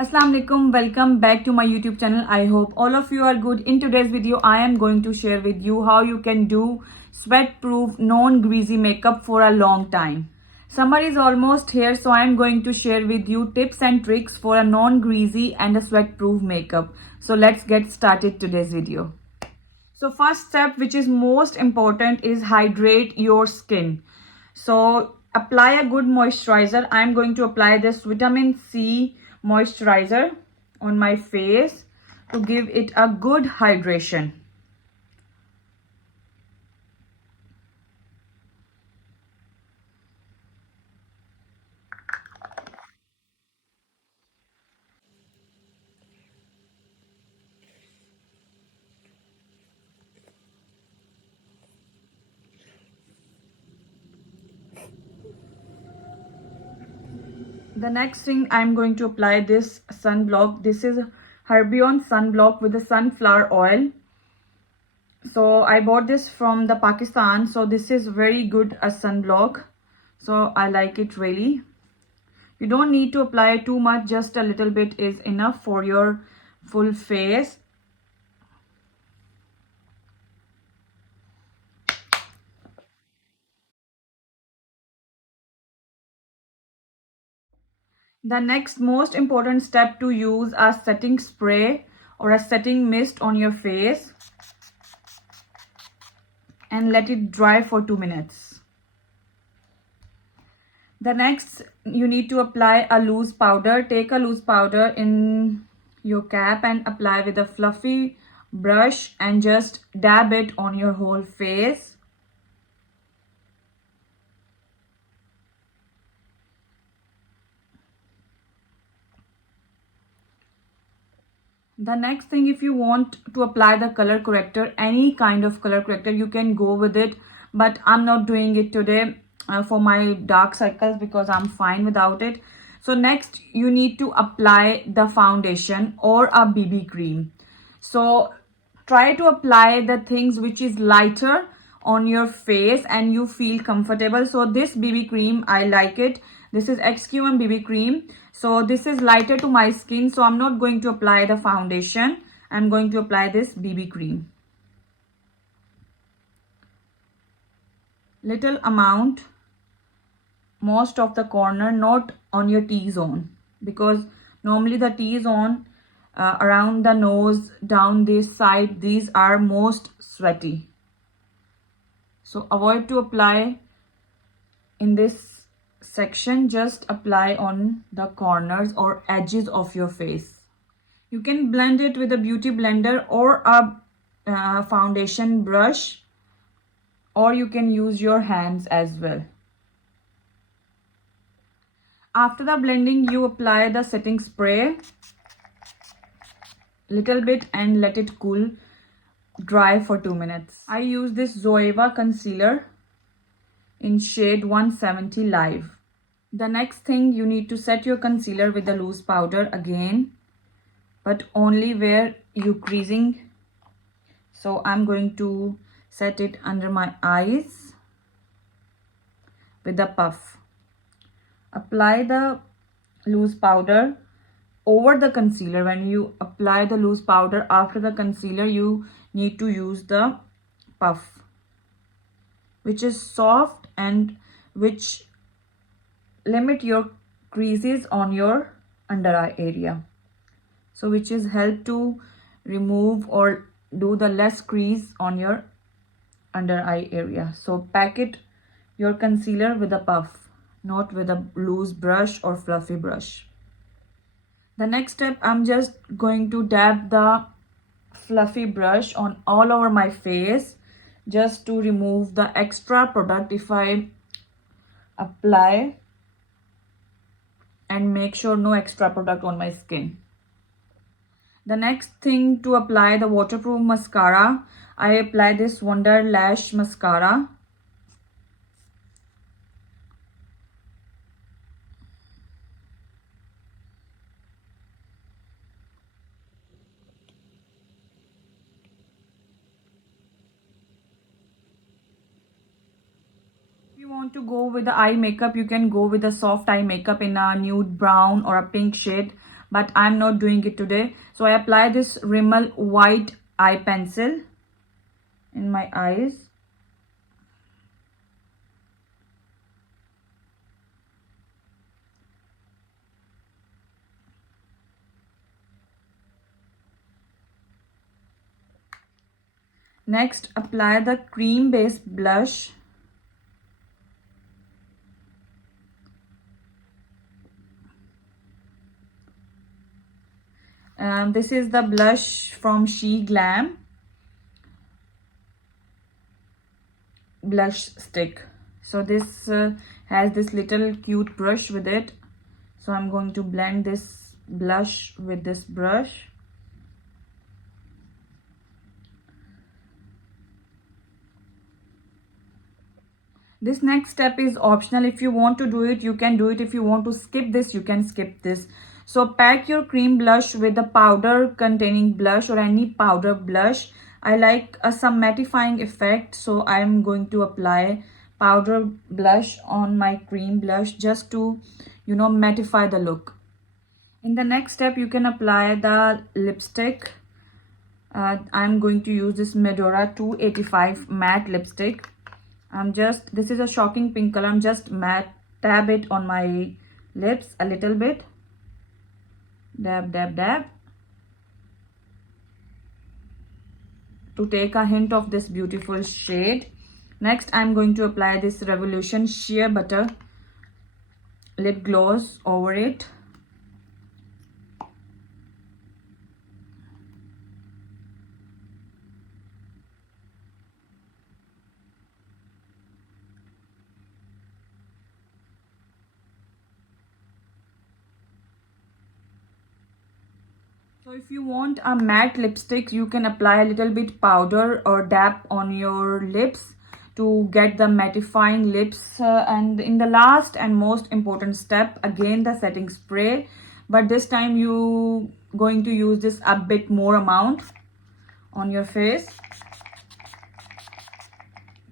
Assalamu alaikum, welcome back to my YouTube channel. I hope all of you are good. In today's video I am going to share with you how you can do sweat proof non-greasy makeup for a long time. Summer is almost here, so I am going to share with you tips and tricks for a non-greasy and a sweat proof makeup. So let's get started today's video. So first step, which is most important, is hydrate your skin. So apply a good moisturizer. I'm going to apply this vitamin C moisturizer on my face to give it a good hydration. The next thing, I'm going to apply this sunblock. This is Herbion sunblock with the sunflower oil. So I bought this from the Pakistan. So this is very good a sunblock. So I like it really. You don't need to apply too much, just a little bit is enough for your full face. The next most important step, to use a setting spray or a setting mist on your face and let it dry for 2 minutes. The next, you need to apply a loose powder. Take a loose powder in your cap and apply with a fluffy brush and just dab it on your whole face. The next thing, if you want to apply the color corrector, any kind of color corrector, you can go with it, but I'm not doing it today for my dark circles because I'm fine without it. So next, you need to apply the foundation or a BB cream. So try to apply the things which is lighter on your face and you feel comfortable. So this BB cream, I like it. This is XQM BB cream. So this is lighter to my skin, so I'm not going to apply the foundation. I'm going to apply this BB cream. Little amount, most of the corner, not on your T-zone, because normally the T-zone around the nose, down this side, these are most sweaty. So avoid to apply in this section, just apply on the corners or edges of your face. You can blend it with a beauty blender or a foundation brush, or you can use your hands as well. After the blending, you apply the setting spray little bit and let it cool dry for 2 minutes. I use this Zoeva concealer in shade 170 Live. The next thing, you need to set your concealer with the loose powder again, but only where you creasing. So I'm going to set it under my eyes with a puff. Apply the loose powder over the concealer. When you apply the loose powder after the concealer, you need to use the puff, which is soft and which limit your creases on your under eye area. So which is help to remove or do the less crease on your under eye area. So pack it your concealer with a puff, not with a loose brush or fluffy brush. The next step, I'm just going to dab the fluffy brush on all over my face just to remove the extra product if I apply, and make sure no extra product on my skin. The next thing, to apply the waterproof mascara, I apply this Wonder Lash mascara. If you want to go with the eye makeup, you can go with a soft eye makeup in a nude brown or a pink shade. but I'm not doing it today. So I apply this Rimmel white eye pencil in my eyes. Next, apply the cream based blush. This is the blush from She Glam blush stick. So this has this little cute brush with it. So I'm going to blend this blush with this brush. This next step is optional. If you want to do it, you can do it. If you want to skip this, you can skip this. So pack your cream blush with a powder containing blush or any powder blush. I like some mattifying effect, so I'm going to apply powder blush on my cream blush just to, you know, mattify the look. In the next step, you can apply the lipstick. I'm going to use this Medora 285 matte lipstick. This is a shocking pink color. I'm just matte dab it on my lips a little bit. Dab, dab, dab. To take a hint of this beautiful shade. Next, I'm going to apply this Revolution Sheer Butter lip gloss over it. So if you want a matte lipstick, you can apply a little bit powder or dab on your lips to get the mattifying lips. And in the last and most important step, again the setting spray, but this time you going to use this a bit more amount on your face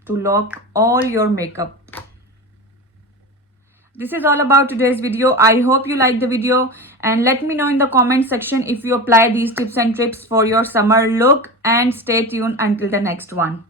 to lock all your makeup. This is all about today's video. I hope you like the video and let me know in the comment section if you apply these tips and tricks for your summer look, and stay tuned until the next one.